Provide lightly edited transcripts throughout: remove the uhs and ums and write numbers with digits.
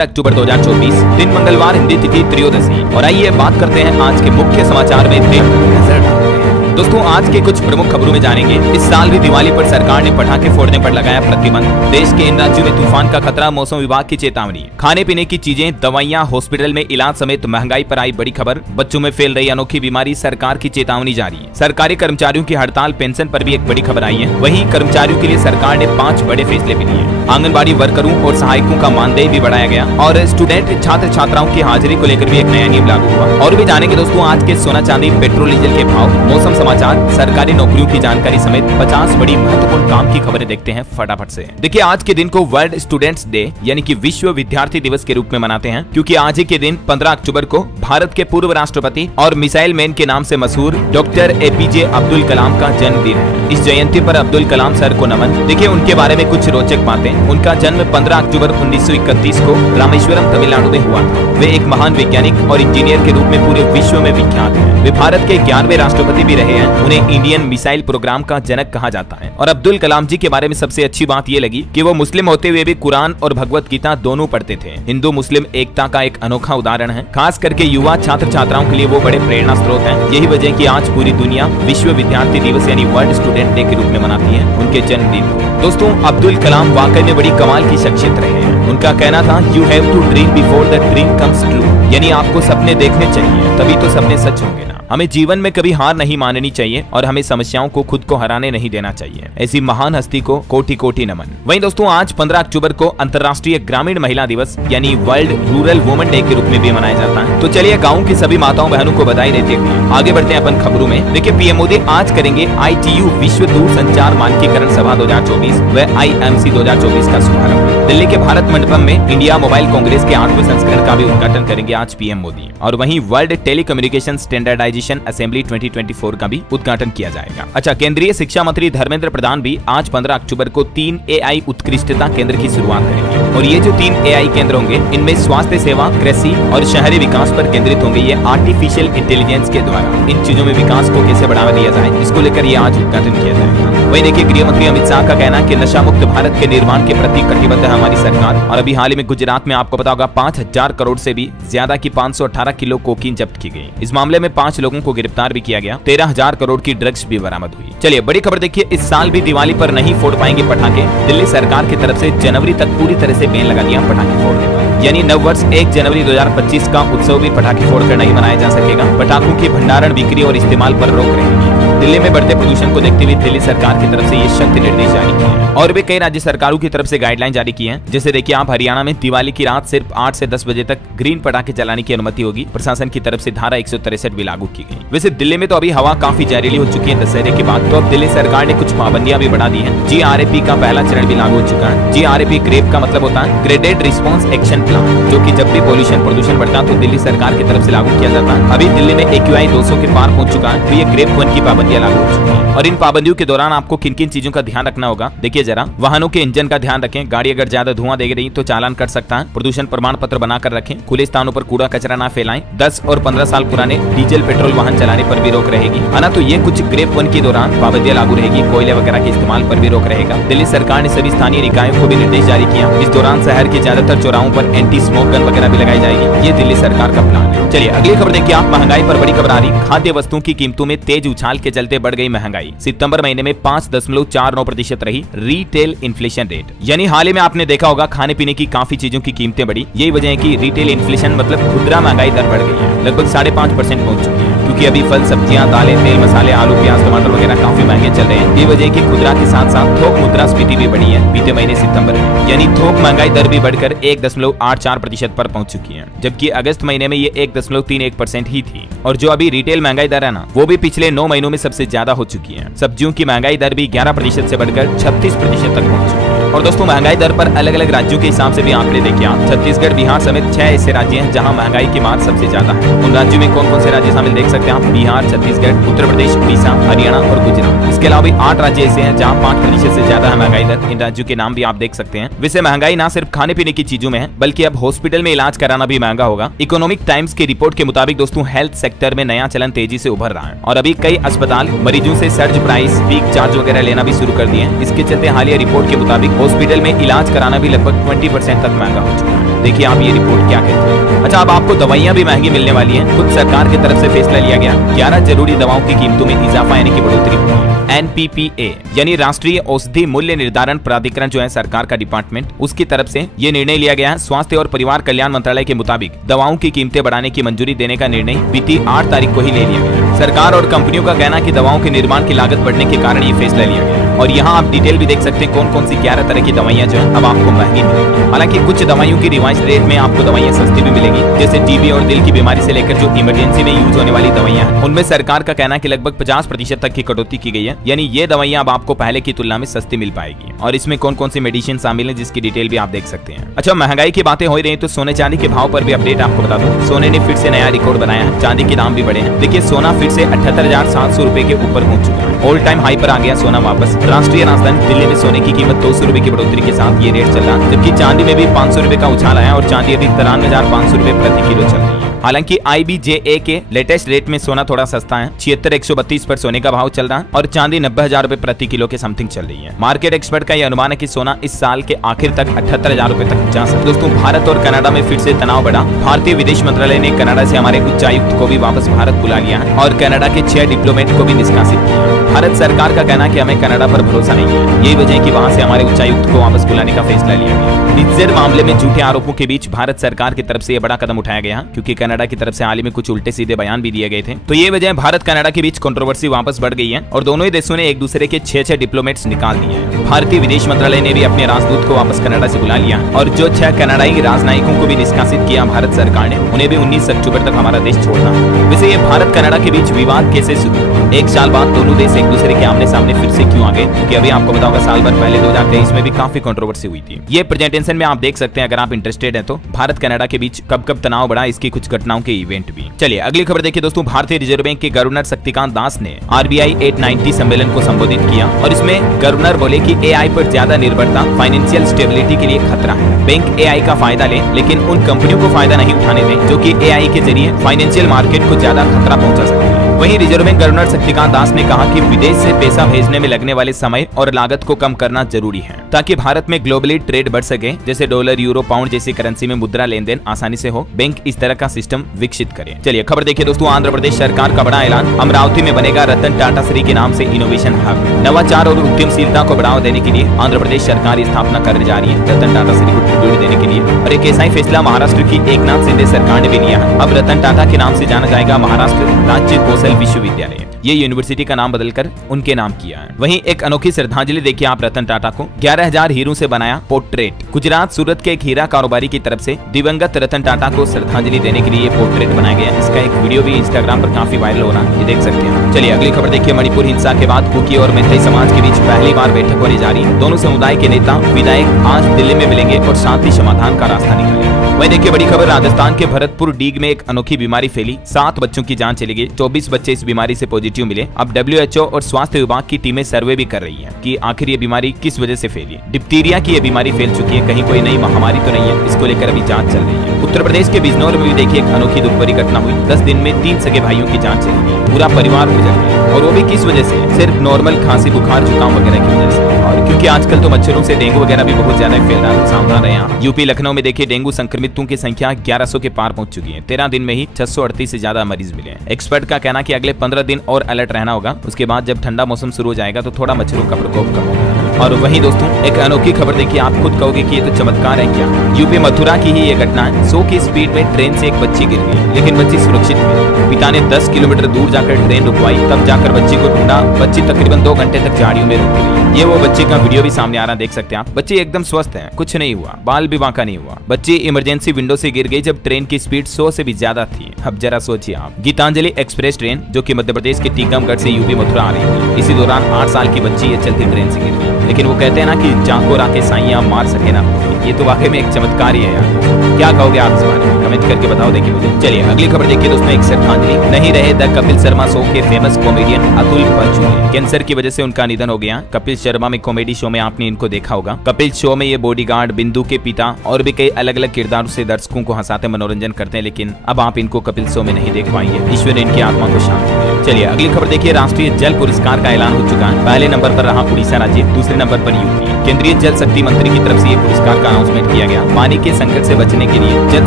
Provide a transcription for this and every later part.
अक्टूबर 2024 दिन मंगलवार, हिंदी तिथि त्रयोदशी। और आइए बात करते हैं आज के मुख्य समाचार में नजर डालते हैं। दोस्तों, आज के कुछ प्रमुख खबरों में जानेंगे। इस साल भी दिवाली पर सरकार ने पटाखे फोड़ने पर लगाया प्रतिबंध। देश के इन राज्यों में तूफान का खतरा, मौसम विभाग की चेतावनी। खाने पीने की चीजें, दवाइयां, हॉस्पिटल में इलाज समेत महंगाई पर आई बड़ी खबर। बच्चों में फैल रही अनोखी बीमारी, सरकार की चेतावनी जारी। सरकारी कर्मचारियों की हड़ताल, पेंशन पर भी एक बड़ी खबर आई है। वहीं कर्मचारियों के लिए सरकार ने 5 बड़े फैसले भी लिए। आंगनबाड़ी वर्करों और सहायकों का मानदेय भी बढ़ाया गया और स्टूडेंट छात्र छात्राओं की हाजिरी को लेकर भी एक नया नियम लागू हुआ। और भी जानेंगे दोस्तों आज के सोना चांदी, पेट्रोल डीजल के भाव, मौसम समाचार, सरकारी नौकरियों की जानकारी समेत 50 बड़ी महत्वपूर्ण काम की खबरें देखते हैं फटाफट से। देखिए, आज के दिन को वर्ल्ड स्टूडेंट्स डे यानी कि विश्व विद्यार्थी दिवस के रूप में मनाते हैं, क्योंकि आज ही के दिन 15 अक्टूबर को भारत के पूर्व राष्ट्रपति और मिसाइल मैन के नाम से मशहूर डॉक्टर एपीजे अब्दुल कलाम का जन्मदिन है। इस जयंती पर अब्दुल कलाम सर को नमन। देखिए, उनके बारे में कुछ रोचक बातें। उनका जन्म 15 अक्टूबर 1931 को रामेश्वरम, तमिलनाडु में हुआ था। वे एक महान वैज्ञानिक और इंजीनियर के रूप में पूरे विश्व में विख्यात हैं। वे भारत के 11वें राष्ट्रपति भी रहे हैं। उन्हें इंडियन मिसाइल प्रोग्राम का जनक कहा जाता है। और अब्दुल कलाम जी के बारे में सबसे अच्छी बात ये लगी कि वो मुस्लिम होते हुए भी कुरान और भगवत गीता दोनों पढ़ते थे। हिंदू मुस्लिम एकता का एक अनोखा उदाहरण है। खास करके युवा छात्र छात्राओं के लिए वो बड़े प्रेरणा स्रोत हैं। यही वजह कि आज पूरी दुनिया विश्व विद्यार्थी दिवस यानी वर्ल्ड स्टूडेंट डे के रूप में मनाती है उनके जन्मदिन को। दोस्तों, अब्दुल कलाम वाकई में बड़ी कमाल की शख्सियत रहे हैं। उनका कहना था, you have to dream before the dream comes true, यानी आपको सपने देखने चाहिए, तभी तो सपने सच होंगे ना। हमें जीवन में कभी हार नहीं माननी चाहिए और हमें समस्याओं को खुद को हराने नहीं देना चाहिए। ऐसी महान हस्ती को कोटि कोटि नमन। वहीं दोस्तों, आज 15 अक्टूबर को अंतर्राष्ट्रीय ग्रामीण महिला दिवस यानी वर्ल्ड रूरल वुमेन डे के रूप में भी मनाया जाता है। तो चलिए गाँव की सभी माताओं बहनों को बधाई देते हुए आगे बढ़ते हैं अपन खबरों में। देखिए, पीएम मोदी आज करेंगे ITU विश्व दूरसंचार मानकीकरण सभा 2024 व IMC 2024 का शुभारंभ। दिल्ली के भारत मंडपम में इंडिया मोबाइल कांग्रेस के 8वें संस्करण का भी उद्घाटन करेंगे आज पीएम मोदी। और वहीं वर्ल्ड टेलीकम्युनिकेशन स्टैंडर्डाइजेशन असेंबली 2024 का भी उद्घाटन किया जाएगा। अच्छा, केंद्रीय शिक्षा मंत्री धर्मेंद्र प्रधान भी आज 15 अक्टूबर को 3 AI उत्कृष्टता केंद्र की शुरुआत करेंगे। और ये जो 3 AI केंद्र होंगे, इनमें स्वास्थ्य सेवा, कृषि और शहरी विकास पर केंद्रित होंगे। ये आर्टिफिशियल इंटेलिजेंस के द्वारा इन चीजों में विकास को कैसे बढ़ावा दिया जाए, इसको लेकर ये आज उद्घाटन किया जाएगा। वहीं देखिए, गृह मंत्री अमित शाह का कहना है कि नशा मुक्त भारत के निर्माण के प्रति कटिबद्ध है हमारी सरकार। और अभी हाल ही में गुजरात में आपको पता होगा 5000 करोड़ से भी ज्यादा की 518 किलो कोकीन जब्त की गई। इस मामले में 5 लोगों को गिरफ्तार भी किया गया। 13000 करोड़ की ड्रग्स भी बरामद हुई। चलिए बड़ी खबर देखिए, इस साल भी दिवाली पर नहीं फोड़ पाएंगे पटाखे। दिल्ली सरकार की तरफ से जनवरी तक पूरी तरह से बैन लगा दिया पटाखे फोड़ने पर, यानी नव वर्ष 1 जनवरी 2025 का उत्सव भी पटाखे फोड़कर नहीं मनाया जा सकेगा। पटाखों की भंडारण, बिक्री और इस्तेमाल पर रोक रहेगी। दिल्ली में बढ़ते प्रदूषण को देखते हुए दिल्ली सरकार की तरफ से ये सख्त निर्देश जारी किए हैं। और भी कई राज्य सरकारों की तरफ से गाइडलाइन जारी की है। जैसे देखिए, आप हरियाणा में दिवाली की रात सिर्फ 8 से 10 बजे तक ग्रीन पटाखे चलाने की अनुमति होगी। प्रशासन की तरफ से धारा 163 भी लागू की गई। वैसे दिल्ली में तो अभी हवा काफी जहरीली हो चुकी है दशहरे के बाद, तो अब दिल्ली सरकार ने कुछ पाबंदियां भी बढ़ा दी हैं। GRAP का पहला चरण भी लागू हो चुका है। GRAP ग्रेप का मतलब होता है ग्रेडेड रिस्पॉन्स एक्शन प्लान, जो कि जब भी पॉल्यूशन प्रदूषण बढ़ता है तो दिल्ली सरकार की तरफ से लागू किया जाता है। अभी दिल्ली में AQI 200 के पार पहुंच चुका है, तो ये ग्रेप 1 की पाबंदियां लागू हो चुकी है। और इन पाबंदियों के दौरान आपको किन किन चीजों का ध्यान रखना होगा, देखिए जरा। वाहनों के इंजन का ध्यान रखें। गाड़ी अगर ज्यादा धुआं दे रही तो चालान कर सकता है। प्रदूषण प्रमाण पत्र बनाकर रखें। खुले स्थानों पर कूड़ा कचरा ना फैलाएं। 10 और 15 साल पुराने डीजल पेट्रोल वाहन चलाने पर भी रोक रहेगी, है ना। तो ये कुछ ग्रेप 1 के दौरान पाबंदियां लागू रहेगी। कोयले वगैरह के इस्तेमाल पर भी रोक रहेगा। दिल्ली सरकार ने सभी स्थानीय निकायों को भी निर्देश जारी किया। इस दौरान शहर के ज्यादातर चौराहों पर एंटी स्मोक गन वगैरह भी लगाई जाएगी। ये दिल्ली सरकार का प्लान है। चलिए अगली खबर देखिए आप। महंगाई पर बड़ी खबर आ रही। खाद्य वस्तुओं की कीमतों में तेज उछाल के चलते बढ़ गई महंगाई। सितंबर महीने में 5.49% रही रिटेल इन्फ्लेशन रेट। यानी हाल ही में आपने देखा होगा खाने पीने की काफी चीजों की कीमतें बढ़ी। यही वजह है कि रिटेल इन्फ्लेशन मतलब खुदरा महंगाई दर बढ़ गई है, लगभग 5.5% पहुंच चुकी है। क्योंकि अभी फल, सब्जियां, दालें, तेल, मसाले, आलू, प्याज, टमाटर वगैरह काफी महंगे चल रहे हैं। ये वजह है कि खुदरा के साथ साथ थोक मुद्रास्फीति भी बढ़ी है बीते महीने सितंबर में। यानी थोक महंगाई दर भी बढ़कर 1.84% पर पहुंच चुकी है, जबकि अगस्त महीने में ये 1.31% ही थी। और जो अभी रिटेल महंगाई दर है ना, वो भी पिछले 9 महीनों में सबसे ज्यादा हो चुकी है। सब्जियों की महंगाई दर भी 11% से बढ़कर 36% तक पहुंच चुकी है। और दोस्तों, महंगाई दर पर अलग अलग राज्यों के हिसाब से भी आंकड़े देखिए आप। छत्तीसगढ़, बिहार समेत 6 ऐसे राज्य हैं जहां महंगाई की मार सबसे ज्यादा है। उन राज्यों में कौन कौन से राज्य शामिल देख सकते हैं आप। बिहार, छत्तीसगढ़, उत्तर प्रदेश, उड़ीसा, हरियाणा और गुजरात। इसके अलावा भी 8 राज्य ऐसे हैं जहां 5% से ज्यादा है महंगाई दर। इन राज्यों के नाम भी आप देख सकते हैं। वैसे महंगाई ना सिर्फ खाने पीने की चीजों में है, बल्कि अब हॉस्पिटल में इलाज कराना भी महंगा होगा। इकोनॉमिक टाइम्स की रिपोर्ट के मुताबिक दोस्तों, हेल्थ सेक्टर में नया चलन तेजी से उभर रहा है और अभी कई अस्पताल मरीजों से सर्ज प्राइस, वीक चार्ज वगैरह लेना भी शुरू कर दिए हैं। इसके चलते हालिया रिपोर्ट के मुताबिक हॉस्पिटल में इलाज कराना भी लगभग 20% तक महंगा हो चुका है। देखिए आप ये रिपोर्ट क्या कहती है। अच्छा, अब आपको दवाइयां भी महंगी मिलने वाली हैं। खुद सरकार की तरफ से फैसला लिया गया, 11 जरूरी दवाओं की कीमतों में इजाफा यानी कि बढ़ोतरी हुई। NPPA यानी राष्ट्रीय औषधि मूल्य निर्धारण प्राधिकरण जो है सरकार का डिपार्टमेंट, उसकी तरफ से ये निर्णय लिया गया है। स्वास्थ्य और परिवार कल्याण मंत्रालय के मुताबिक दवाओं की कीमतें बढ़ाने की मंजूरी देने का निर्णय बीती 8 तारीख को ही ले लिया गया। सरकार और कंपनियों का कहना है कि दवाओं के निर्माण की लागत बढ़ने के कारण ये फैसला लिया गया। और यहाँ आप डिटेल भी देख सकते हैं कौन कौन सी 11 तरह की दवाइयां जो है अब आपको महंगी मिलेगी। हालांकि कुछ दवाइयों की रिवाइज रेट में आपको दवाइयां सस्ती भी मिलेगी, जैसे टीबी और दिल की बीमारी से लेकर जो इमरजेंसी में यूज होने वाली दवाइयां हैं, उनमें सरकार का कहना है कि लगभग 50% तक की कटौती की गई है। यानी ये दवाइयां अब आपको पहले की तुलना में सस्ती मिल पाएगी। और इसमें कौन कौन सी मेडिसिन शामिल है जिसकी डिटेल भी आप देख सकते हैं। अच्छा, महंगाई की बातें हो रही है तो सोने चांदी के भाव पर भी अपडेट आपको बता दूं। सोने ने फिर से नया रिकॉर्ड बनाया है, चांदी के दाम भी बढ़े हैं। देखिए सोना फिर से 78,700 रुपए के ऊपर पहुंच चुका है। ऑल टाइम हाई पर आ गया सोना वापस। राष्ट्रीय राजधानी दिल्ली में सोने की कीमत 200 रुपए की बढ़ोतरी के साथ ये रेट चल रहा है, जबकि चांदी में भी 500 रुपए का उछाल आया और चांदी अभी 93,500 रुपए प्रति किलो चल रही है। हालांकि IBJA के लेटेस्ट रेट में सोना थोड़ा सस्ता है, 76,132 पर सोने का भाव चल रहा है और चांदी 90,000 रुपए प्रति किलो के समथिंग चल रही है। मार्केट एक्सपर्ट का यह अनुमान है कि सोना इस साल के आखिर तक 78,000 रुपए तक जा सकता है। दोस्तों, भारत और कनाडा में फिर से तनाव बढ़ा। भारतीय विदेश मंत्रालय ने कनाडा से हमारे उच्चायुक्त को भी वापस भारत बुला लिया है और कनाडा के 6 डिप्लोमेट को भी निष्कासित किया। भारत सरकार का कहना है कि हमें कनाडा पर भरोसा नहीं है। यही वजह है कि वहां से हमारे उच्चायुक्त को वापस बुलाने का फैसला लिया गया। निज्जर मामले में झूठे आरोपों के बीच भारत सरकार की तरफ से यह बड़ा कदम उठाया गया, क्योंकि कनाडा की तरफ से हाल ही में कुछ उल्टे सीधे बयान भी दिए गए थे। तो ये वजह भारत कनाडा के बीच कंट्रोवर्सी वापस बढ़ गई है और दोनों ही देशों ने एक दूसरे के 6 डिप्लोमेट्स निकाल दिए हैं। भारतीय विदेश मंत्रालय ने भी अपने राजदूत को वापस कनाडा से बुला लिया और जो 6 कनाडाई राजनयिकों को भी निष्कासित किया भारत सरकार ने, उन्हें भी 19 अक्टूबर तक हमारा देश छोड़ना। वैसे ये भारत कनाडा के बीच विवाद कैसे शुरू हुआ? एक साल बाद दोनों देश एक दूसरे के आमने सामने फिर से क्यों आ गए? क्योंकि अभी आपको बताऊंगा साल भर पहले 2023 में भी काफी कंट्रोवर्सी हुई थी। ये प्रेजेंटेशन में आप देख सकते हैं अगर आप इंटरेस्टेड हैं तो। भारत कनाडा के बीच कब कब तनाव बढ़ा, इसकी कुछ घटनाओं के इवेंट भी। चलिए अगली खबर देखिए दोस्तों। भारतीय रिजर्व बैंक के गवर्नर शक्तिकांत दास ने RBI 890 सम्मेलन को संबोधित किया और इसमें गवर्नर बोले कि AI पर ज्यादा निर्भरता फाइनेंशियल स्टेबिलिटी के लिए खतरा है। बैंक AI का फायदा ले, लेकिन उन कंपनियों को फायदा नहीं उठाने दें जो कि AI के जरिए फाइनेंशियल मार्केट को ज्यादा खतरा पहुंचा सकती है। वहीं reserve bank governor Shaktikanta Das ने कहा कि विदेश से पैसा भेजने में लगने वाले समय और लागत को कम करना जरूरी है ताकि भारत में ग्लोबली ट्रेड बढ़ सके, जैसे डॉलर, यूरो, पाउंड जैसी करेंसी में मुद्रा लेन देन आसानी से हो। बैंक इस तरह का सिस्टम विकसित करे। चलिए खबर देखिए दोस्तों। आंध्र प्रदेश सरकार का बड़ा ऐलान, अमरावती में बनेगा रतन टाटा श्री के नाम से इनोवेशन हब। नवाचार और उद्यमशीलता को बढ़ावा देने के लिए आंध्र प्रदेश सरकार स्थापना करने जा रही है रतन टाटा श्री को ट्रिब्यूट देने के लिए। और एक ऐसा ही फैसला महाराष्ट्र की एकनाथ शिंदे सरकार ने भी लिया है। अब रतन टाटा के नाम से जाना जाएगा महाराष्ट्र राज्य कौशल विश्वविद्यालय। ये यूनिवर्सिटी का नाम बदलकर उनके नाम किया है। वहीं एक अनोखी श्रद्धांजलि देखिए आप रतन टाटा को। 11,000 हीरों से बनाया पोर्ट्रेट। गुजरात सूरत के एक हीरा कारोबारी की तरफ से दिवंगत रतन टाटा को श्रद्धांजलि देने के लिए ये पोर्ट्रेट बनाया गया। इसका एक वीडियो भी इंस्टाग्राम पर काफी वायरल हो रहा है, ये देख सकते हैं। चलिए अगली खबर देखिए। मणिपुर हिंसा के बाद कुकी और मैथई समाज के बीच पहली बार बैठक होने जा रही है। दोनों समुदाय के नेता विधायक आज दिल्ली में मिलेंगे और शांति समाधान का रास्ता निकालेंगे। वही देखिए बड़ी खबर, राजस्थान के भरतपुर डीग में एक अनोखी बीमारी फैली। 7 बच्चों की जान चली गई। 24 बच्चे इस बीमारी से पॉजिटिव मिले। अब WHO और स्वास्थ्य विभाग की टीमें सर्वे भी कर रही हैं कि आखिर ये बीमारी किस वजह से फैली। डिप्थीरिया की ये बीमारी फैल चुकी है, कहीं कोई नई महामारी तो नहीं है, इसको लेकर अभी जांच चल रही है। उत्तर प्रदेश के बिजनौर में भी देखिए एक अनोखी दुख भरी घटना हुई। 10 दिन में 3 सगे भाइयों की जान चली गई। पूरा परिवार गुजर गया और वो भी किस वजह से? सिर्फ नॉर्मल खांसी, बुखार, जुकाम वगैरह की वजह से। और क्योंकि आजकल तो मच्छरों से डेंगू वगैरह भी बहुत ज्यादा फैल रहा है, सावधान रहें आप। यूपी लखनऊ में देखिए डेंगू संक्रमितों की संख्या 1100 के पार पहुंच चुकी है। 13 दिन में ही 638 से ज्यादा मरीज मिले हैं। एक्सपर्ट का कहना कि अगले 15 दिन और अलर्ट रहना होगा। उसके बाद जब ठंडा मौसम शुरू हो जाएगा तो थोड़ा मच्छरों का प्रकोप कम होगा। और वहीं दोस्तों एक अनोखी खबर देखिए, आप खुद कहोगे कि ये तो चमत्कार है क्या। यूपी मथुरा की ही ये घटना है। 100 की स्पीड में ट्रेन से एक बच्ची गिर गई, लेकिन बच्ची सुरक्षित मिली। पिता ने 10 किलोमीटर दूर जाकर ट्रेन रुकवाई, तब जाकर बच्ची को ढूंढा। बच्ची तकरीबन 2 घंटे तक झाड़ियों में रुकी रही। ये वो बच्ची का वीडियो भी सामने आ रहा, देख सकते हैं आप। बच्ची एकदम स्वस्थ है, कुछ नहीं हुआ, बाल भी बांका नहीं हुआ। बच्ची इमरजेंसी विंडो से गिर गई जब ट्रेन की स्पीड 100 से भी ज्यादा थी। अब जरा सोचिए आप। गीतांजलि एक्सप्रेस ट्रेन जो कि मध्य प्रदेश के टीकमगढ़ से यूपी मथुरा आ रही थी, इसी दौरान 8 साल की बच्ची ये चलती ट्रेन से गिर गई। लेकिन वो कहते हैं ना कि चाको राके साइयां मार सके ना, ये तो वाकई में एक चमत्कार ही है यार। क्या कहोगे आप इस बारे में? कमेंट करके बताओ देखिए मुझे। चलिए अगली खबर देखिए दोस्तों, एक श्रद्धांजलि। नहीं रहे द कपिल शर्मा शो के famous comedian Atul Pancholi. Cancer की वजह से उनका निधन हो गया। कपिल शर्मा में कॉमेडी शो में आपने इनको देखा होगा। कपिल शो में ये बॉडीगार्ड, बिंदु के पिता और भी कई अलग अलग किरदारों से दर्शकों को हंसाते मनोरंजन करते हैं, लेकिन अब आप इनको कपिल शो में नहीं देख पाएंगे। ईश्वर इनकी आत्मा को शांति दे। चलिए अगली खबर देखिए, राष्ट्रीय जल पुरस्कार का ऐलान हो चुका है। पहले नंबर पर रहा उड़ीसा राज्य, दूसरे नंबर पर यूपी। केंद्रीय जल शक्ति मंत्री की तरफ से ये पुरस्कार का अनाउंसमेंट किया गया। पानी के संकट से बचने के लिए जल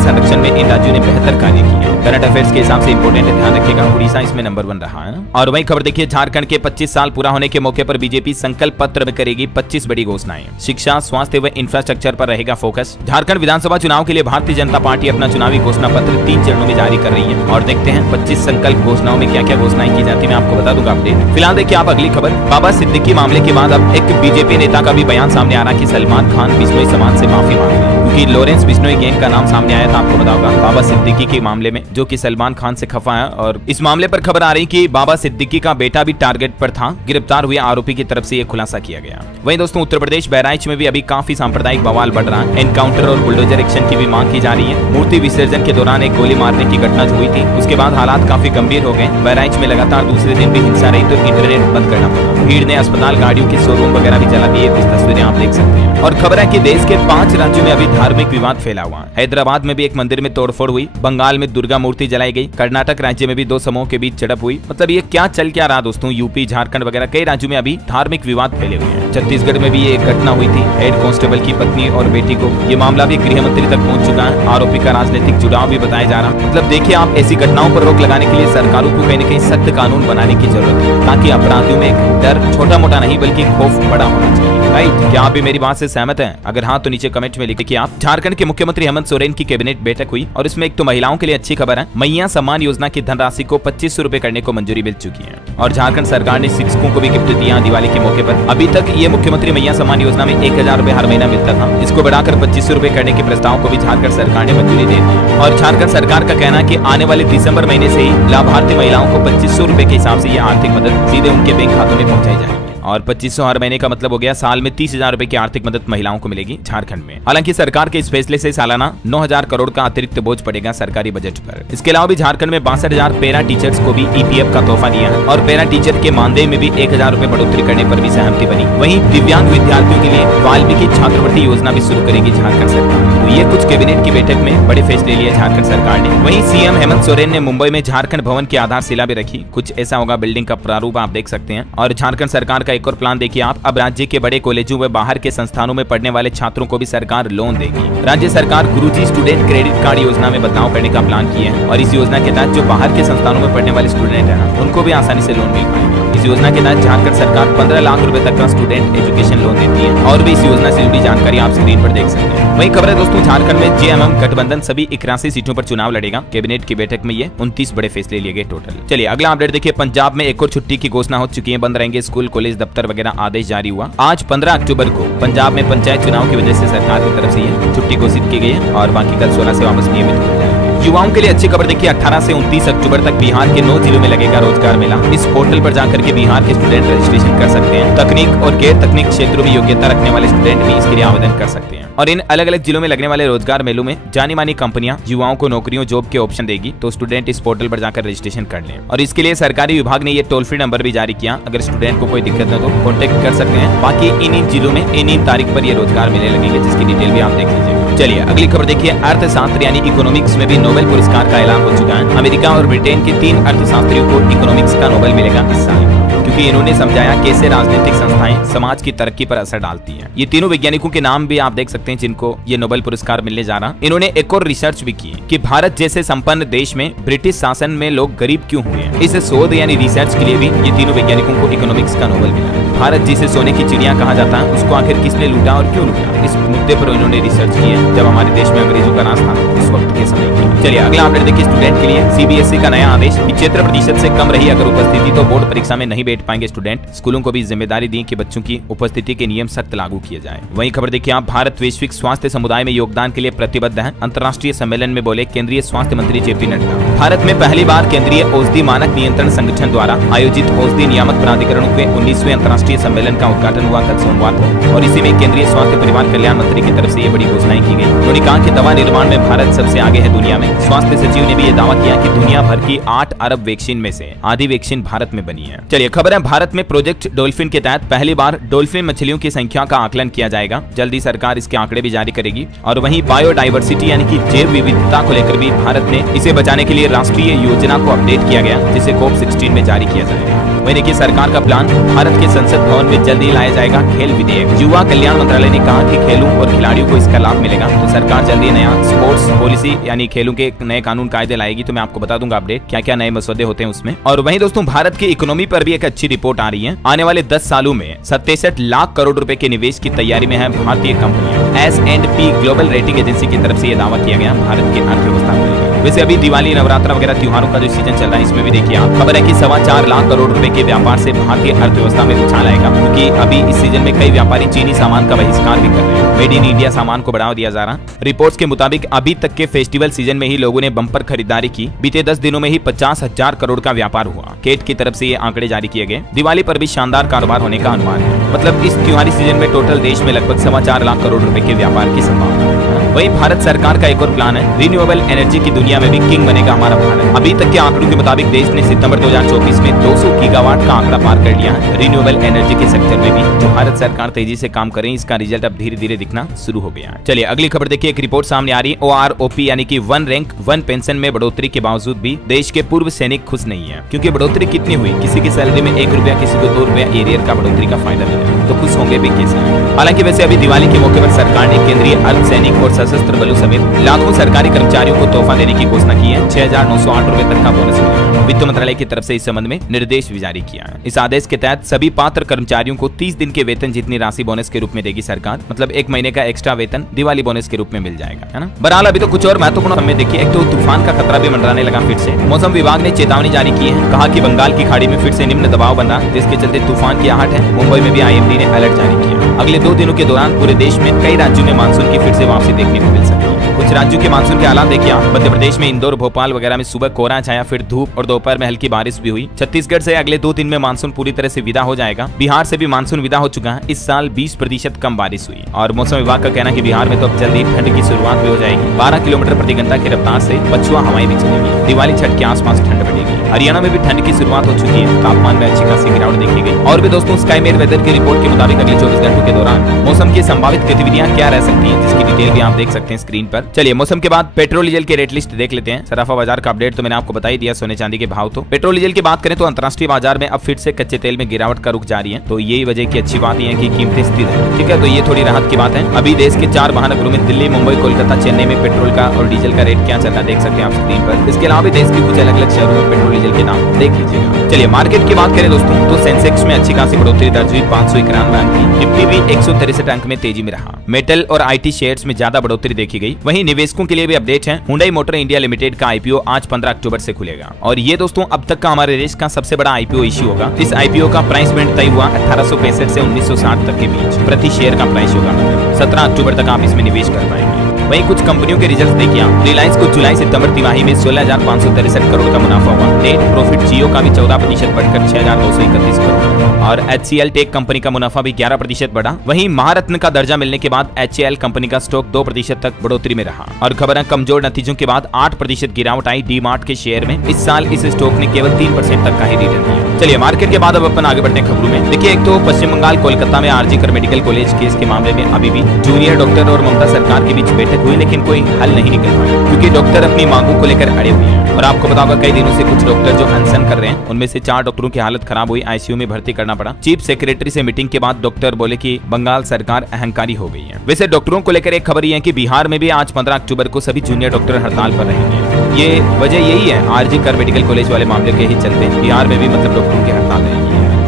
संरक्षण में इन राज्यों ने बेहतर कार्य किया। करंट अफेयर्स के हिसाब से इंपोर्टेंट ध्यान रखिएगा, उड़ीसा इसमें नंबर 1 रहा है। और वही खबर देखिए, झारखंड के 25 साल पूरा होने के मौके पर बीजेपी संकल्प पत्र में करेगी 25 बड़ी घोषणाएं। शिक्षा, स्वास्थ्य व इंफ्रास्ट्रक्चर पर रहेगा फोकस। झारखंड विधानसभा चुनाव के लिए भारतीय जनता पार्टी अपना चुनावी घोषणा पत्र 3 चरणों में जारी कर रही है और देखते हैं 25 संकल्प घोषणाओं में क्या क्या घोषणाएं की जाती है, मैं आपको बता दूंगा अपडेट। फिलहाल देखिए आप अगली खबर, बाबा सिद्दीकी मामले के बाद अब एक बीजेपी नेता का भी बयान सामने आ रहा कि सलमान खान बिश्नोई समाज से माफी मांग रहे हैं, क्योंकि लॉरेंस बिश्नोई गैंग का नाम सामने आया था, आपको बताऊंगा बाबा सिद्दीकी के मामले में, जो कि सलमान खान से खफा है। और इस मामले पर खबर आ रही कि बाबा सिद्दीकी का बेटा भी टारगेट पर था। गिरफ्तार हुए आरोपी की तरफ से यह खुलासा किया गया। वहीं दोस्तों उत्तर प्रदेश बहराइच में भी अभी काफी सांप्रदायिक बवाल बढ़ रहा है। एनकाउंटर और बुलडोजर एक्शन की भी मांग की जा रही है। मूर्ति विसर्जन के दौरान एक गोली मारने की घटना जो हुई थी, उसके बाद हालात काफी गंभीर हो गए। बहराइच में लगातार दूसरे दिन भी हिंसा रही तो इंटरनेट बंद करना पड़ा। भीड़ ने अस्पताल, गाड़ियों के शोरूम वगैरह भी जला दिए। कुछ तस्वीरें आप देख सकते हैं। और खबर है कि देश के 5 राज्यों में अभी धार्मिक विवाद फैला हुआ है। हैदराबाद में भी एक मंदिर में तोड़फोड़ हुई। बंगाल में दुर्गा मूर्ति जलाई गई। कर्नाटक राज्य में भी 2 समूहों के बीच झड़प हुई। मतलब ये क्या चल क्या रहा दोस्तों, यूपी, झारखंड वगैरह कई राज्यों में अभी धार्मिक विवाद फैले हुए हैं। छत्तीसगढ़ में भी ये घटना हुई थी। हेड कांस्टेबल की पत्नी और बेटी को, ये मामला भी गृह मंत्री तक पहुंच चुका है। आरोपी का राजनीतिक जुड़ाव भी बताया जा रहा। मतलब देखिए आप, ऐसी घटनाओं पर रोक लगाने के लिए सरकारों को कहीं न कहीं सख्त कानून बनाने की जरूरत है, ताकि अपराधियों में एक डर छोटा मोटा नहीं बल्कि खौफ बड़ा होना चाहिए। राइट, क्या आप भी मेरी बात से सहमत हैं? अगर हाँ तो नीचे कमेंट में लिखिए कि आप। झारखंड के मुख्यमंत्री हेमंत सोरेन की कैबिनेट बैठक हुई और इसमें एक तो महिलाओं के लिए अच्छी खबर है, मैया सम्मान योजना की धनराशि को 2500 रुपए करने को मंजूरी मिल चुकी है। और झारखंड सरकार ने शिक्षकों को भी गिफ्ट दिया दिवाली के मौके पर। अभी तक ये मुख्यमंत्री मैया सम्मान योजना में 1000 रुपए हर महीना मिलता था, इसको बढ़ाकर 2500 रुपए करने के प्रस्ताव को भी झारखंड सरकार ने मंजूरी दे दी। और झारखंड सरकार का कहना है कि आने वाले दिसंबर महीने से ही लाभार्थी महिलाओं को 2500 रुपए के हिसाब से ये आर्थिक मदद सीधे उनके बैंक खातों में पहुंचाई जाएगी। और 2500 हर महीने का मतलब हो गया साल में 30,000 रुपए की आर्थिक मदद महिलाओं को मिलेगी झारखंड में। हालांकि सरकार के इस फैसले से सालाना 9000 करोड़ का अतिरिक्त बोझ पड़ेगा सरकारी बजट पर। इसके अलावा भी झारखंड में 62,000 पैरा टीचर्स को भी ईपीएफ का तोहफा दिया है और पैरा टीचर के मानदेय में भी 1000 रुपए बढ़ोतरी करने पर भी सहमति बनी। वहीं दिव्यांग विद्यार्थियों के लिए वाल्मीकि छात्रवृत्ति योजना भी शुरू करेगी झारखंड सरकार। तो ये कुछ कैबिनेट की बैठक में बड़े फैसले लिए झारखंड सरकार ने। वहीं सीएम हेमंत सोरेन ने मुंबई में झारखंड भवन की आधारशिला भी रखी। कुछ ऐसा होगा बिल्डिंग का प्रारूप, आप देख सकते हैं। और झारखंड सरकार का एक और प्लान देखिए आप, अब राज्य के बड़े कॉलेजों व बाहर के संस्थानों में पढ़ने वाले छात्रों को भी सरकार लोन देगी। राज्य सरकार गुरुजी स्टूडेंट क्रेडिट कार्ड योजना में बदलाव करने का प्लान किया है और इस योजना के तहत जो बाहर के संस्थानों में पढ़ने वाले स्टूडेंट है ना, उनको भी आसानी से लोन मिल पाएगा। इस योजना के तहत झारखंड सरकार 15 लाख रुपए तक का स्टूडेंट एजुकेशन लोन देती है। और भी इस योजना से जुड़ी जानकारी आप स्क्रीन पर देख सकते हैं। वही खबर है दोस्तों, झारखंड में जेएमएम गठबंधन सभी 81 सीटों पर चुनाव लड़ेगा। कैबिनेट की बैठक में ये 29 बड़े फैसले लिए गए टोटल। चलिए अगला अपडेट देखिए, पंजाब में एक और छुट्टी की घोषणा हो चुकी है। बंद रहेंगे स्कूल, कॉलेज, दफ्तर वगैरह, आदेश जारी हुआ। आज 15 अक्टूबर को पंजाब में पंचायत चुनाव की वजह से सरकार की तरफ से ये छुट्टी घोषित की गई है और बाकी कल 16 से वापस नियमित हो जाएगी। युवाओं के लिए अच्छी खबर देखिए, 18 से 29 अक्टूबर तक बिहार के 9 जिलों में लगेगा रोजगार मेला। इस पोर्टल पर जाकर के बिहार के स्टूडेंट रजिस्ट्रेशन कर सकते हैं। तकनीक और गैर तकनीक क्षेत्रों में योग्यता रखने वाले स्टूडेंट भी इसके लिए आवेदन कर सकते हैं। और इन अलग अलग जिलों में लगने वाले रोजगार मेलों में जानी मानी कंपनियां युवाओं को नौकरियों, जॉब के ऑप्शन देगी, तो स्टूडेंट इस पोर्टल पर जाकर रजिस्ट्रेशन कर लें। और इसके लिए सरकारी विभाग ने ये टोल फ्री नंबर भी जारी किया। अगर स्टूडेंट को कोई दिक्कत हो तो कॉन्टेक्ट कर सकते हैं। बाकी इन जिलों में इन तारीख पर ये रोजगार मेले लगेंगे, जिसकी डिटेल भी आप देख लीजिए। चलिए अगली खबर देखिए, अर्थशास्त्र यानी इकोनॉमिक्स में भी नोबेल पुरस्कार का ऐलान हो चुका है। अमेरिका और ब्रिटेन के 3 अर्थशास्त्रियों को इकोनॉमिक्स का नोबेल मिलेगा इस साल, क्योंकि इन्होंने समझाया कैसे राजनीतिक संस्थाएं समाज की तरक्की पर असर डालती हैं। ये तीनों वैज्ञानिकों के नाम भी आप देख सकते हैं जिनको ये नोबेल पुरस्कार मिलने जा रहा। इन्होंने एक और रिसर्च भी की कि भारत जैसे संपन्न देश में ब्रिटिश शासन में लोग गरीब क्यों हुए हैं। इस शोध यानी रिसर्च के लिए भी ये तीनों वैज्ञानिकों को इकोनॉमिक्स का नोबेल मिला। भारत जिसे सोने की चिड़िया कहा जाता है, उसको आखिर किसने लूटा और क्यों लूटा, इस मुद्दे पर इन्होंने रिसर्च की है जब हमारे देश में अंग्रेजों का राज था उस वक्त के समय की। चलिए अगला अपडेट देखिए, स्टूडेंट के लिए सीबीएसई का नया आदेश। 75% से कम रही अगर उपस्थिति तो बोर्ड परीक्षा में नहीं बैठ पाएंगे स्टूडेंट। स्कूलों को भी जिम्मेदारी दी कि बच्चों की उपस्थिति के नियम सख्त लागू किए जाए। वहीं खबर देखिए आप, भारत वैश्विक स्वास्थ्य समुदाय में योगदान के लिए प्रतिबद्ध है। अंतर्राष्ट्रीय सम्मेलन में बोले केंद्रीय स्वास्थ्य मंत्री जेपी नड्डा। भारत में पहली बार केंद्रीय औषधि मानक नियंत्रण संगठन द्वारा आयोजित औषधि नियामक प्राधिकरणों के 19वें अंतर्राष्ट्रीय सम्मेलन का उद्घाटन हुआ कल सोमवार को और इसी में केंद्रीय स्वास्थ्य परिवार कल्याण मंत्री की तरफ से ये बड़ी घोषणाएं की गई। उन्होंने कहा कि दवा निर्माण में भारत सबसे आगे है दुनिया में स्वास्थ्य सचिव ने भी ये दावा किया कि दुनिया भर की 8 अरब वैक्सीन में से आधी वैक्सीन भारत में बनी है। चलिए खबर है, भारत में प्रोजेक्ट डॉल्फिन के तहत पहली बार डॉल्फिन मछलियों की संख्या का आकलन किया जाएगा। जल्दी सरकार इसके आंकड़े भी जारी करेगी। और वहीं बायोडाइवर्सिटी यानी कि जैव विविधता को लेकर भी भारत ने इसे बचाने के लिए राष्ट्रीय योजना को अपडेट किया गया, जिसे COP16 में जारी किया जाएगा। वहीं देखिए सरकार का प्लान, भारत के संसद भवन में जल्द ही लाया जाएगा खेल विधेयक। युवा कल्याण मंत्रालय ने कहा कि खेलों और खिलाड़ियों को इसका लाभ मिलेगा, तो सरकार जल्दी नया स्पोर्ट्स पॉलिसी यानी खेलों के नए कानून कायदे लाएगी। तो मैं आपको बता दूंगा अपडेट क्या क्या नए मसौदे होते हैं उसमें। और वहीं दोस्तों भारत की इकोनॉमी पर भी एक अच्छी रिपोर्ट आ रही है। आने वाले 10 सालों में 67 लाख करोड़ रुपए के निवेश की तैयारी में है भारतीय कंपनियां। S&P ग्लोबल रेटिंग एजेंसी की तरफ से यह दावा किया गया भारत की अर्थव्यवस्था को। वैसे अभी दिवाली, नवरात्रा वगैरह त्योहारों का जो सीजन चल रहा है, इसमें भी देखिए आप खबर है कि 4.25 लाख करोड़ रुपए के व्यापार से भारतीय अर्थव्यवस्था में उछाल आएगा, क्योंकि अभी इस सीजन में कई व्यापारी चीनी सामान का बहिष्कार भी कर रहे हैं। मेड इन इंडिया सामान को बढ़ावा दिया जा रहा। रिपोर्ट्स के मुताबिक अभी तक के फेस्टिवल सीजन में ही लोगों ने बम्पर खरीदारी की। बीते 10 दिनों में ही 50,000 करोड़ का व्यापार हुआ। केट की तरफ से ये आंकड़े जारी किए गए। दिवाली पर भी शानदार कारोबार होने का अनुमान है। मतलब इस त्योहारी सीजन में टोटल देश में लगभग 4.25 लाख करोड़ रुपए के व्यापार की संभावना है। वहीं भारत सरकार का एक और प्लान है, रिन्यूएबल एनर्जी की दुनिया में भी किंग बनेगा हमारा भारत। अभी तक के आंकड़ों के मुताबिक देश ने सितंबर 2024 में 200 गीगावाट का आंकड़ा पार कर लिया है रिन्यूएबल एनर्जी के सेक्टर में भी। जो भारत सरकार तेजी से काम कर रही है, इसका रिजल्ट अब धीरे धीरे दिखना शुरू हो गया है। चलिए अगली खबर देखिए, एक रिपोर्ट सामने आ रही है। OROP यानी कि 1 रैंक 1 पेंशन में बढ़ोतरी के बावजूद भी देश के पूर्व सैनिक खुश नहीं है, क्योंकि बढ़ोतरी कितनी हुई, किसी की सैलरी में 1 रुपया, किसी को 2 रुपया एरियर का बढ़ोतरी का फायदा मिला, तो खुश होंगे भी कैसे। हालांकि वैसे अभी दिवाली के मौके पर सरकार ने केंद्रीय अर्धसैनिक और सशस्त्र बलों समेत लाखों सरकारी कर्मचारियों को तोहफा देने की घोषणा की है। 6,908 रुपए तक का बोनस मिलेगा। वित्त मंत्रालय की तरफ से इस संबंध में निर्देश भी जारी किया है। इस आदेश के तहत सभी पात्र कर्मचारियों को 30 दिन के वेतन जितनी राशि बोनस के रूप में देगी सरकार। मतलब 1 महीने का एक्स्ट्रा वेतन दिवाली बोनस के रूप में मिल जाएगा, है ना। बहरहाल अभी तो कुछ और महत्वपूर्ण समय देखिए, एक तो तूफान का खतरा भी मंडराने लगा फिर से। मौसम विभाग ने चेतावनी जारी की है, कहा कि बंगाल की खाड़ी में फिर से निम्न दबाव बना, जिसके चलते तूफान की आहट है। मुंबई में भी IMD ने अलर्ट जारी किया। अगले 2 दिनों के दौरान पूरे देश में कई राज्यों में मानसून की फिर से वापसी देखने को मिल सकती है। कुछ राज्यों के मानसून के हालात देखिए आप। मध्य प्रदेश में इंदौर, भोपाल वगैरह में सुबह कोहरा छाया, फिर धूप और दोपहर में हल्की बारिश भी हुई। छत्तीसगढ़ से अगले 2 दिन में मानसून पूरी तरह से विदा हो जाएगा। बिहार से भी मानसून विदा हो चुका है। इस साल 20% कम बारिश हुई। और मौसम विभाग का कहना है कि बिहार में तो अब जल्दी ठंड की शुरुआत भी हो जाएगी। 12 किलोमीटर प्रति घंटा की रफ्तार से पछुआ हवाएं भी चलेगी। दिवाली छठ के आसपास ठंड बढ़ेगी। हरियाणा में भी ठंड की शुरुआत हो चुकी है। तापमान में अच्छी खासी गिरावट देखी गई। और भी दोस्तों स्काईमेट वेदर की रिपोर्ट के मुताबिक अगले 24 घंटों के दौरान मौसम की संभावित गतिविधियां क्या रह सकती हैं, जिसकी डिटेल भी आप देख सकते हैं स्क्रीन पर। चलिए मौसम के बाद पेट्रोल डीजल के रेट लिस्ट देख लेते हैं। सराफा बाजार का अपडेट तो मैंने आपको बता ही दिया, सोने चांदी के भाव। तो पेट्रोल डीजल की बात करें तो अंतर्राष्ट्रीय बाजार में अब फिर से कच्चे तेल में गिरावट का रुख जारी है। तो यही वजह की अच्छी बात है कि कीमतें स्थिर है। ठीक है, तो ये थोड़ी राहत की बात है। अभी देश के 4 महानगरों में दिल्ली, मुंबई, कोलकाता, चेन्नई में पेट्रोल का और डीजल का रेट क्या चल रहा है देख सकते हैं आप स्क्रीन पर। इसके अलावा भी देश के कुछ अलग अलग शहरों में पेट्रोल डीजल के दाम देख लीजिएगा। चलिए मार्केट की बात करें दोस्तों, तो सेंसेक्स में अच्छी खासी बढ़ोतरी दर्ज हुई, 591 अंक की। निफ्टी भी 163 अंक में तेजी में रहा। मेटल और IT शेयर्स में ज्यादा बढ़ोतरी देखी गई। वहीं निवेशकों के लिए भी अपडेट है। हुंडई मोटर इंडिया लिमिटेड का IPO आज 15 अक्टूबर से खुलेगा। और ये दोस्तों अब तक का हमारे देश का सबसे बड़ा IPO इश्यू होगा। इस IPO का प्राइस बैंड तय हुआ 1865 से 1960 तक के बीच प्रति शेयर का प्राइस होगा। 17 अक्टूबर तक आप इसमें निवेश कर पाएंगे। वहीं कुछ कंपनियों के रिजल्ट देखिए आप। रिलायंस को जुलाई सितंबर तिमाही में 16,563 करोड़ का मुनाफा हुआ। नेट प्रॉफिट जियो का भी 14% बढ़कर 6,231 करोड़। और HCL टेक कंपनी का मुनाफा भी 11% बढ़ा। वहीं महारत्न का दर्जा मिलने के बाद HAL कंपनी का स्टॉक 2% तक बढ़ोतरी में रहा। और खबर है कमजोर नतीजों के बाद 8% गिरावट आई डीमार्ट के शेयर में। इस साल इस स्टॉक ने केवल 3% तक का ही रिटर्न दिया। चलिए मार्केट के बाद अब अपन आगे बढ़ते हैं खबरों में। देखिए एक तो पश्चिम बंगाल कोलकाता में RG कर मेडिकल कॉलेज केस के मामले में अभी भी जूनियर डॉक्टर और ममता सरकार के बीच बैठक हुई, लेकिन कोई हल नहीं निकल पाया, क्योंकि डॉक्टर अपनी मांगों को लेकर अड़े हुए हैं। और आपको बताऊंगा कई दिनों से कुछ डॉक्टर जो अनशन कर रहे हैं, उनमें से 4 डॉक्टरों की हालत खराब हुई, ICU में भर्ती करना पड़ा। चीफ सेक्रेटरी से मीटिंग के बाद डॉक्टर बोले कि बंगाल सरकार अहंकारी हो गई है। वैसे डॉक्टरों को लेकर एक खबर ये है कि बिहार में भी आज 15 अक्टूबर को सभी जूनियर डॉक्टर हड़ताल पर रहेंगे। ये वजह यही है, RG कर मेडिकल कॉलेज वाले मामले के ही चलते बिहार में भी मतलब डॉक्टरों की हड़ताल रहेगी।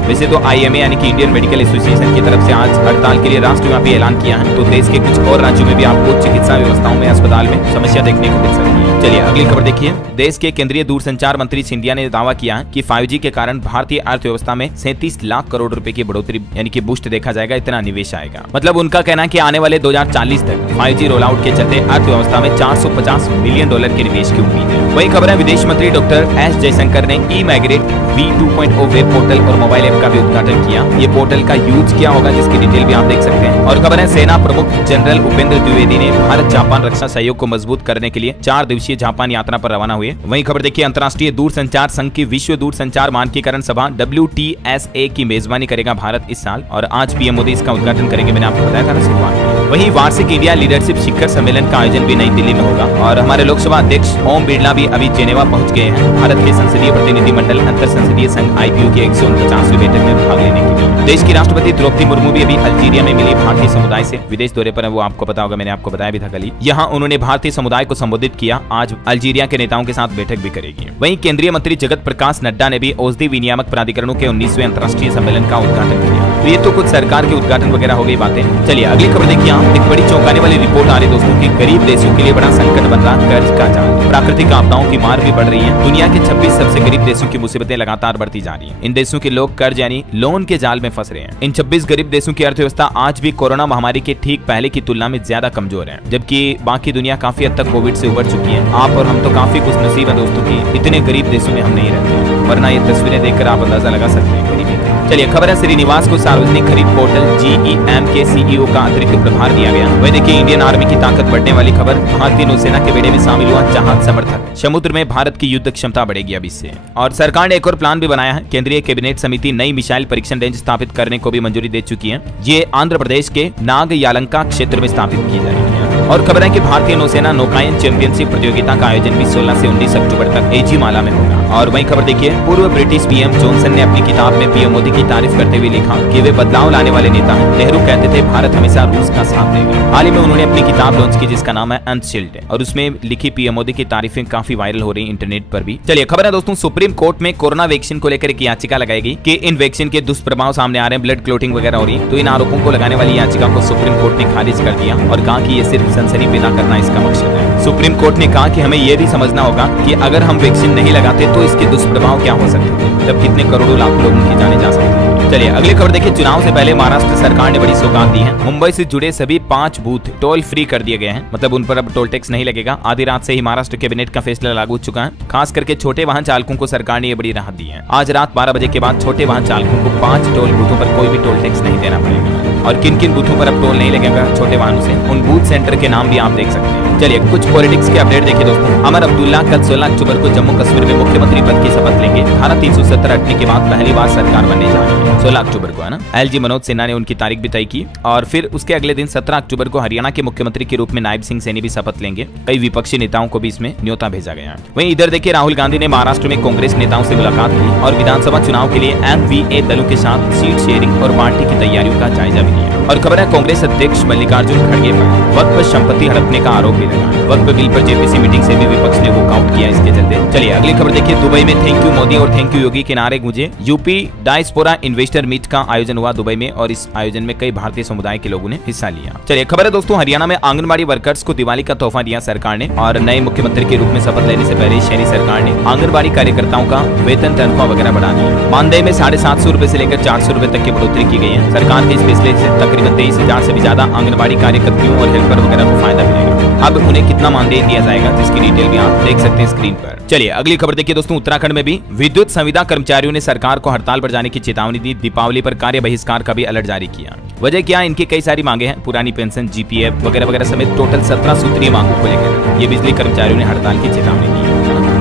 वैसे तो IMA यानी कि इंडियन मेडिकल एसोसिएशन की तरफ से आज हड़ताल के लिए राष्ट्रव्यापी ऐलान किया है। तो देश के कुछ और राज्यों में भी आपको चिकित्सा व्यवस्थाओं में अस्पताल में समस्या देखने को मिल सकती है। चलिए अगली खबर देखिए। देश के केंद्रीय दूरसंचार मंत्री सिंधिया ने दावा किया कि 5G के कारण भारतीय अर्थव्यवस्था में 37 लाख करोड़ रुपए की बढ़ोतरी यानी कि बूस्ट देखा जाएगा, इतना निवेश आएगा। मतलब उनका कहना है कि आने वाले 2040 तक 5G रोल आउट के चलते अर्थव्यवस्था में $450 मिलियन के निवेश की उम्मीद है। वही खबर है विदेश मंत्री डॉक्टर S जयशंकर ने ई-माइग्रेट V 2.0 वेब पोर्टल और मोबाइल ऐप ऐप का भी उद्घाटन किया। ये पोर्टल का यूज क्या होगा जिसकी डिटेल भी आप देख सकते हैं। और खबर है सेना प्रमुख जनरल उपेंद्र द्विवेदी ने भारत जापान रक्षा सहयोग को मजबूत करने के लिए 4 दिवसीय जापान यात्रा पर रवाना हुए। वहीं खबर देखिए, अंतर्राष्ट्रीय दूरसंचार संघ की विश्व दूरसंचार मानकीकरण सभा WTSA की मेजबानी करेगा भारत इस साल, और आज पीएम मोदी इसका उद्घाटन करेंगे। मैंने आपको बताया था ना शुरुआत में। वहीं वार्षिक इंडिया लीडरशिप शिखर सम्मेलन का आयोजन भी नई दिल्ली में होगा, और हमारे लोकसभा अध्यक्ष ओम बिरला भी अभी जेनेवा पहुंच गए हैं भारत के संसदीय प्रतिनिधिमंडल अंतर संसदीय संघ IPU की 149वीं बैठक में भाग लेने के लिए। देश की राष्ट्रपति द्रौपदी मुर्मू भी अभी अल्जीरिया में मिली भारतीय समुदाय से। विदेश दौरे पर है, वो आपको पता होगा, मैंने आपको बताया भी था कल ही। यहाँ उन्होंने भारतीय समुदाय को संबोधित किया। आज अल्जीरिया के नेताओं के साथ बैठक भी करेगी। वहीं केंद्रीय मंत्री जगत प्रकाश नड्डा ने भी औषधि विनियामक प्राधिकरणों के 19वें अंतर्राष्ट्रीय सम्मेलन का उद्घाटन किया। तो ये तो कुछ सरकार के उद्घाटन वगैरह हो गई बातें। चलिए अगली खबर देखिए। एक बड़ी चौंकाने वाली रिपोर्ट आ रही दोस्तों की गरीब देशों के लिए बड़ा संकट बन रहा कर्ज का जाल। प्राकृतिक आपदाओं की मार भी बढ़ रही है। दुनिया के 26 सबसे गरीब देशों की मुसीबतें लगातार बढ़ती जा रही हैं। इन देशों के लोग कर्ज यानी लोन के जाल में फंस रहे हैं। इन 26 गरीब देशों की अर्थव्यवस्था आज भी कोरोना महामारी के ठीक पहले की तुलना में ज्यादा कमजोर है, जबकि बाकी दुनिया काफी हद तक कोविड से उबर चुकी है। आप और हम तो काफी खुश नसीब है दोस्तों की इतने गरीब देशों में हम नहीं रहते, वरना ये तस्वीरें देखकर आप अंदाजा लगा सकते हैं गरीबी का। चलिए खबर है, श्रीनिवास को सार्वजनिक खरीद पोर्टल GEM के CEO का अतिरिक्त प्रभार दिया गया। वही देखिए, इंडियन आर्मी की ताकत बढ़ने वाली खबर। भारतीय नौसेना के बेड़े में शामिल हुआ जहाज समर्थक। समुद्र में भारत की युद्ध क्षमता बढ़ेगी अब इससे। और सरकार ने एक और प्लान भी बनाया है। केंद्रीय कैबिनेट समिति नई मिसाइल परीक्षण रेंज स्थापित करने को भी मंजूरी दे चुकी है। ये आंध्र प्रदेश के नागयालंका क्षेत्र में स्थापित की जाएगी। और खबर है कि भारतीय नौसेना नौकायन चैंपियनशिप प्रतियोगिता का आयोजन भी 16 से 19 अक्टूबर तक एजीमाला में होगा। और वहीं खबर देखिए, पूर्व ब्रिटिश PM जॉनसन ने अपनी किताब में पीएम मोदी की तारीफ करते हुए लिखा कि वे बदलाव लाने वाले नेता हैं। नेहरू कहते थे भारत हमेशा रूस का साथ देगा। हाल ही में उन्होंने अपनी किताब लॉन्च की जिसका नाम है अनशील्ड, और उसमें लिखी पीएम मोदी की तारीफें काफी वायरल हो रही इंटरनेट पर भी। चलिए खबर है दोस्तों, सुप्रीम कोर्ट में कोरोना वैक्सीन को लेकर एक याचिका लगाई गई कि इन वैक्सीन के दुष्प्रभाव सामने आ रहे हैं, ब्लड क्लोटिंग वगैरह हो रही है। तो इन आरोपों को लगाने वाली याचिका को सुप्रीम कोर्ट ने खारिज कर दिया और कहा कि ये सिर्फ सनसनी पैदा करना इसका मकसद है। सुप्रीम कोर्ट ने कहा कि हमें यह भी समझना होगा कि अगर हम वैक्सीन नहीं लगाते तो इसके दुष्प्रभाव क्या हो सकते थे, जब कितने करोड़ों लाखों लोगों की जाने जा सकती है। चलिए अगली खबर देखिए, चुनाव से पहले महाराष्ट्र सरकार ने बड़ी सौगात दी है। मुंबई से जुड़े सभी 5 बूथ टोल फ्री कर दिए गए हैं, मतलब उन पर अब टोल टैक्स नहीं लगेगा। आधी रात से ही महाराष्ट्र कैबिनेट का फैसला लागू हो चुका है। खास करके छोटे वाहन चालकों को सरकार ने ये बड़ी राहत दी है। आज रात 12 बजे के बाद छोटे वाहन चालकों को 5 टोल बूथों पर कोई भी टोल टैक्स नहीं देना पड़ेगा। और किन किन बूथों पर अब टोल नहीं लगेगा छोटे वाहनों से, उन बूथ सेंटर के नाम भी आप देख सकते हैं। चलिए कुछ पॉलिटिक्स के अपडेट देखिए दोस्तों। अमर अब्दुल्ला कल 16 अक्टूबर को जम्मू कश्मीर में मुख्यमंत्री पद की शपथ लेंगे। धारा 370 हटने के बाद पहली बार सरकार बनने जा रही है। 16 अक्टूबर को है ना। LG मनोज सिन्हा ने उनकी तारीख भी तय की, और फिर उसके अगले दिन 17 अक्टूबर को हरियाणा के मुख्यमंत्री के रूप में नायब सिंह सैनी भी शपथ लेंगे। कई विपक्षी नेताओं को भी इसमें न्योता भेजा गया है। वहीं इधर देखिए, राहुल गांधी ने महाराष्ट्र में कांग्रेस नेताओं से मुलाकात की और विधानसभा चुनाव के लिए MVA दलों के साथ सीट शेयरिंग और पार्टी की तैयारियों का जायजा भी लिया। और खबर है, कांग्रेस अध्यक्ष मल्लिकार्जुन खड़गे पर वक्फ संपत्ति हड़पने का आरोप भी लगा। वक्फ बिल पर JPC मीटिंग से भी विपक्ष ने वॉकआउट किया इसके चलते। चलिए अगली खबर देखिए, दुबई में थैंक यू मोदी और थैंक यू योगी के नारे गूंजे। यूपी डायस्पोरा इन्वेस्टर मीट का आयोजन हुआ दुबई में, और इस आयोजन में कई भारतीय समुदाय के लोगों ने हिस्सा लिया। चलिए खबर है दोस्तों, हरियाणा में आंगनबाड़ी वर्कर्स को दिवाली का तोहफा दिया सरकार ने, और नए मुख्यमंत्री के रूप में शपथ लेने से पहले शहरी सरकार ने आंगनबाड़ी कार्यकर्ताओं का वेतन तनख्वाह वगैरह बढ़ा दिया। मानदेय में 750 रुपए से लेकर 400 रुपए तक की बढ़ोतरी की गई है। सरकार के इस फैसले से तकरीबन 23,000 से भी ज्यादा आंगनबाड़ी कार्यकर्तियों और हेल्पर वगैरह को फायदा मिलेगा। अब उन्हें कितना मानदेय दिया जाएगा जिसकी डिटेल भी आप देख सकते हैं स्क्रीन पर। चलिए अगली खबर देखिए दोस्तों, उत्तराखंड में भी विद्युत संविदा कर्मचारियों ने सरकार को हड़ताल पर जाने की चेतावनी दी। दीपावली पर कार्य बहिष्कार का भी अलर्ट जारी किया। वजह क्या, इनकी कई सारी मांगे हैं, पुरानी पेंशन, GPF वगैरह वगैरह समेत टोटल 17 सूत्रीय मांगों को लेकर ये बिजली कर्मचारियों ने हड़ताल की चेतावनी दी।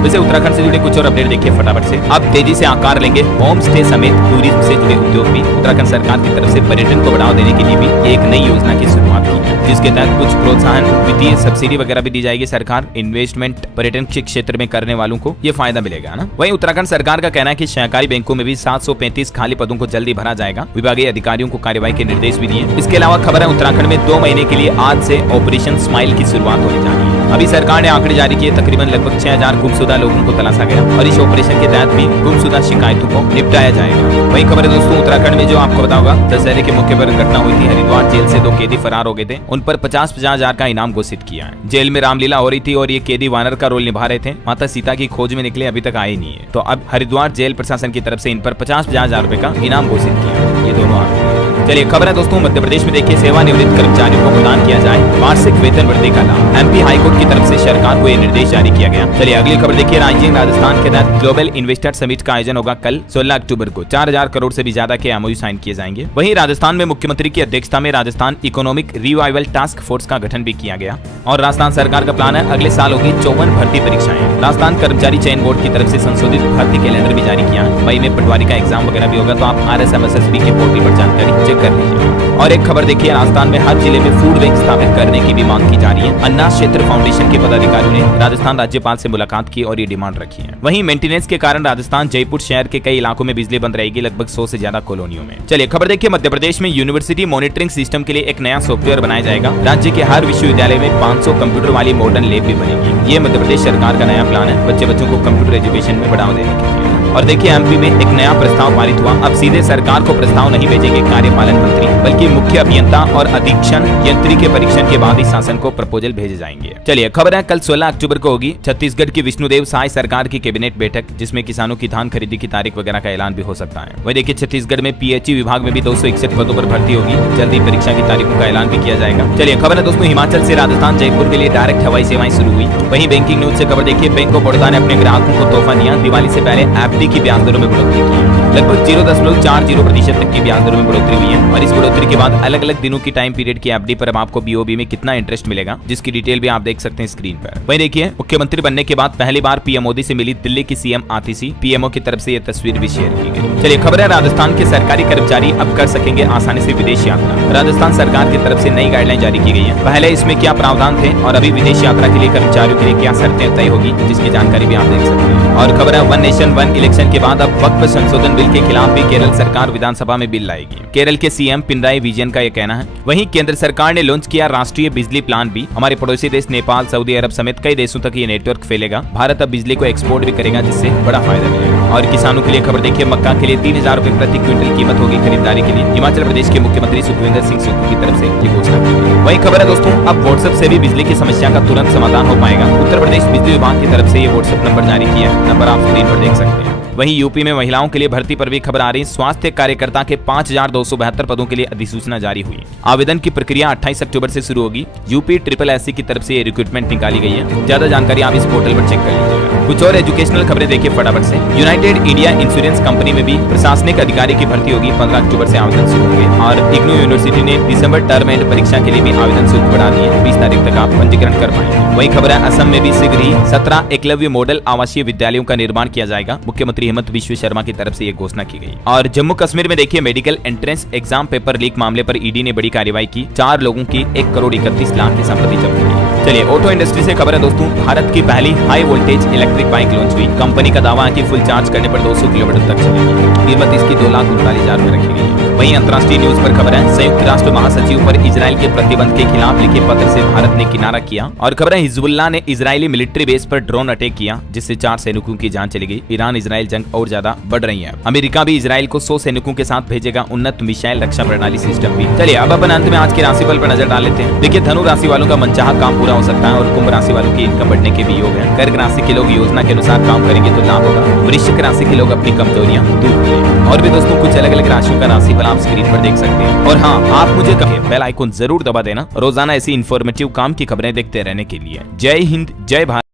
वैसे उत्तराखंड से जुड़े कुछ और अपडेट देखिए फटाफट से। अब तेजी से आकार लेंगे होम स्टे समेत टूरिज्म से जुड़े उद्योग भी। उत्तराखंड सरकार की तरफ से पर्यटन को बढ़ावा देने के लिए भी एक नई योजना की शुरुआत की है, जिसके तहत कुछ प्रोत्साहन, वित्तीय सब्सिडी वगैरह भी दी जाएगी। सरकार इन्वेस्टमेंट पर्यटन के क्षेत्र में करने वालों को ये फायदा मिलेगा ना। वहीं उत्तराखंड सरकार का कहना है कि सहकारी बैंकों में भी 735 खाली पदों को जल्दी भरा जाएगा। विभागीय अधिकारियों को कार्यवाही के निर्देश भी दिए। इसके अलावा खबर है, उत्तराखंड में 2 महीने के लिए आज से ऑपरेशन स्माइल की शुरुआत होने जा रही है। अभी सरकार ने आंकड़े जारी किए, तकरीबन लगभग 6000 गुमशुदा लोगों को तलाशा गया, और इस ऑपरेशन के तहत भी गुमशुदा शिकायतों को निपटाया जाएगा। वही खबर है दोस्तों, उत्तराखंड में जो आपको पता होगा, दशहरे के मौके पर घटना हुई थी। हरिद्वार जेल से 2 कैदी फरार हो गए थे, उन पर 50-50 हजार का इनाम घोषित किया है। जेल में रामलीला हो रही थी और ये कैदी वानर का रोल निभा रहे थे। माता सीता की खोज में निकले, अभी तक आए नहीं है। तो अब हरिद्वार जेल प्रशासन की तरफ से इन पर 50-50 हजार रुपए का इनाम घोषित किया। ये दोनों आरोपी चलिए खबर है दोस्तों, मध्य प्रदेश में देखिए सेवानिवृत्त कर्मचारियों को प्रदान किया जाए वार्षिक वेतन वृद्धि का लाभ। एमपी हाईकोर्ट की तरफ से सरकार को यह निर्देश जारी किया गया। चलिए अगली खबर देखिए, राजस्थान के तहत ग्लोबल इन्वेस्टर समिट का आयोजन होगा कल 16 अक्टूबर को। 4000 करोड़ से भी ज्यादा के एमओयू साइन किए जाएंगे। वहीं राजस्थान में मुख्यमंत्री की अध्यक्षता में Rajasthan economic revival task force का गठन भी किया गया और राजस्थान सरकार का प्लान है अगले साल होगी 54 भर्ती परीक्षाएं। राजस्थान कर्मचारी चयन बोर्ड की तरफ से संशोधित भर्ती कैलेंडर भी जारी किया। मई में पटवारी का एग्जाम वगैरह भी होगा, तो आप RSMSSB के पोर्टल पर जानकारी चेक कर लीजिए। और एक खबर देखिए, राजस्थान में हर जिले में फूड बैंक स्थापित करने की भी मांग की जा रही है। अन्ना क्षेत्र फाउंडेशन के पदाधिकारियों ने राजस्थान राज्यपाल से मुलाकात की और ये डिमांड रखी है। वहीं मेंटेनेंस के कारण राजस्थान जयपुर शहर के कई इलाकों में बिजली बंद रहेगी, लगभग 100 से ज्यादा कॉलोनियों में। चलिए खबर देखिए, मध्य प्रदेश में यूनिवर्सिटी मॉनिटरिंग सिस्टम के लिए एक नया सॉफ्टवेयर बनाया जाएगा। राज्य के हर विश्वविद्यालय में 500 कंप्यूटर वाली मॉडर्न लैब भी बनेगी। ये मध्य प्रदेश सरकार का नया प्लान है बच्चों को कंप्यूटर एजुकेशन में बढ़ावा देने के लिए। और देखिए एमपी में एक नया प्रस्ताव पारित हुआ। अब सीधे सरकार को प्रस्ताव नहीं भेजेंगे कार्यपालन मंत्री, बल्कि मुख्य अभियंता और अधीक्षण यंत्री के परीक्षण के बाद ही शासन को प्रपोजल भेजे जाएंगे। चलिए खबर है, कल 16 अक्टूबर को होगी छत्तीसगढ़ की विष्णुदेव साय सरकार की कैबिनेट बैठक, जिसमें किसानों की धान खरीदी की तारीख वगैरह का ऐलान भी हो सकता है। वही देखिए छत्तीसगढ़ में PHE विभाग में भी 261 पदों पर भर्ती होगी। जल्दी परीक्षा की तारीखों का ऐलान भी किया जाएगा। चलिए खबर है दोस्तों, हिमाचल से राजस्थान जयपुर के लिए डायरेक्ट हवाई सेवाएं शुरू हुई। वहीं बैंकिंग न्यूज से खबर देखिए, बैंक ऑफ बड़ौदा ने अपने ग्राहकों को तोहफा दिया। दिवाली से पहले FD की ब्याज दरों में बढ़ोतरी की। लगभग 0.40% तक की ब्याज दरों में बढ़ोतरी हुई है। और इस बढ़ोतरी के बाद अलग अलग दिनों की टाइम पीरियड की FD पर अब आपको BOB में कितना इंटरेस्ट मिलेगा, जिसकी डिटेल भी आप देख सकते हैं स्क्रीन पर। वहीं देखिए, मुख्यमंत्री बनने के बाद पहली बार PM मोदी से मिली दिल्ली की CM आतिशी। PMO की तरफ से यह तस्वीर भी शेयर की गई। चलिए खबर है, राजस्थान के सरकारी कर्मचारी अब कर सकेंगे आसानी से विदेश यात्रा। राजस्थान सरकार की तरफ से नई गाइडलाइन जारी की गई है। पहले इसमें क्या प्रावधान थे और अभी विदेश यात्रा के लिए कर्मचारियों के लिए क्या शर्तें तय होगी, जिसकी जानकारी भी आप देख सकते हैं। और खबर है, वन नेशन वन इलेक्शन के बाद अब वक्फ संशोधन बिल के खिलाफ भी केरल सरकार विधानसभा में बिल लाएगी। केरल के CM पिनराई विजयन का यह कहना है। वहीं केंद्र सरकार ने लॉन्च किया राष्ट्रीय बिजली प्लान भी। हमारे पड़ोसी देश नेपाल, सऊदी अरब समेत कई देशों तक ये नेटवर्क फैलेगा। भारत अब बिजली को एक्सपोर्ट भी करेगा, जिससे बड़ा फायदा मिलेगा। और किसानों के लिए खबर देखिए, मक्का के लिए 3000 रुपए प्रति क्विंटल कीमत होगी खरीदारी के लिए। हिमाचल प्रदेश के मुख्यमंत्री सुखविंदर सिंह सुक्खू की तरफ से ये घोषणा की गई। वही खबर है दोस्तों, अब व्हाट्सएप से भी बिजली की समस्या का तुरंत समाधान हो पाएगा। उत्तर प्रदेश बिजली विभाग की तरफ से ये व्हाट्सएप नंबर जारी किया है। नंबर आप स्क्रीन पर देख सकते हैं। वहीं यूपी में महिलाओं के लिए भर्ती पर भी खबर आ रही। स्वास्थ्य कार्यकर्ता के 5272 पदों के लिए अधिसूचना जारी हुई। आवेदन की प्रक्रिया 28 अक्टूबर से शुरू होगी। यूपी SSSC की तरफ से ये रिक्रूटमेंट निकाली गई है। ज्यादा जानकारी आप इस पोर्टल पर चेक कर लीजिएगा। कुछ और एजुकेशनल खबरें देखिए फटाफट से। यूनाइटेड इंडिया इंश्योरेंस कंपनी में भी प्रशासनिक अधिकारी की भर्ती होगी। 15 अक्टूबर से आवेदन शुरू होंगे। और इग्नू यूनिवर्सिटी ने दिसंबर टर्म एंड परीक्षा के लिए भी आवेदन शुल्क बढ़ा दिए। 20 तारीख तक आप पंजीकरण कर पाएंगे। वही खबर है, असम में भी शीघ्र ही 17 एकलव्य मॉडल आवासीय विद्यालयों का निर्माण किया जाएगा। मुख्यमंत्री हेमंत बिश्व शर्मा की तरफ से यह घोषणा की गई। और जम्मू कश्मीर में देखिए, medical entrance exam paper leak मामले पर ईडी ने बड़ी कार्रवाई की। 4 लोगों की 1 करोड़ 31 लाख की संपत्ति जब्त की। चलिए ऑटो इंडस्ट्री से खबर है दोस्तों, भारत की पहली high voltage electric bike launch हुई। कंपनी का दावा है कि फुल चार्ज करने पर 200 किलोमीटर तक चलेगी। कीमत इसकी 2,39,000 में रखी गई है। वहीं अंतर्राष्ट्रीय न्यूज पर खबर है, संयुक्त राष्ट्र महासचिव पर इजराइल के प्रतिबंध के खिलाफ लिखे पत्र से भारत ने किनारा किया। और खबर है, हिजबुल्लाह ने इजरायली मिलिट्री बेस पर ड्रोन अटैक किया, जिससे 4 सैनिकों की जान चली गई। ईरान इजराइल जंग और ज्यादा बढ़ रही है। अमेरिका भी इजराइल को 100 सैनिकों के साथ भेजेगा उन्नत मिसाइल रक्षा प्रणाली सिस्टम भी। चलिए अब अपन अंत में आज के राशिफल पर नजर डाल लेते हैं। देखिए, धनु राशि वालों का मनचाहा काम पूरा हो सकता है और कुंभ राशि वालों की इनकम बढ़ने के भी योग है। कर्क राशि के लोग योजना के अनुसार काम करेंगे तो लाभ होगा। वृश्चिक राशि के लोग अपनी कमजोरियां दूर करेंगे। और भी दोस्तों कुछ अलग अलग राशियों का राशिफल आप स्क्रीन पर देख सकते हैं। और हाँ, आप मुझे कहें बेल आइकन जरूर दबा देना रोजाना ऐसी इन्फॉर्मेटिव काम की खबरें देखते रहने के लिए। जय हिंद, जय भारत।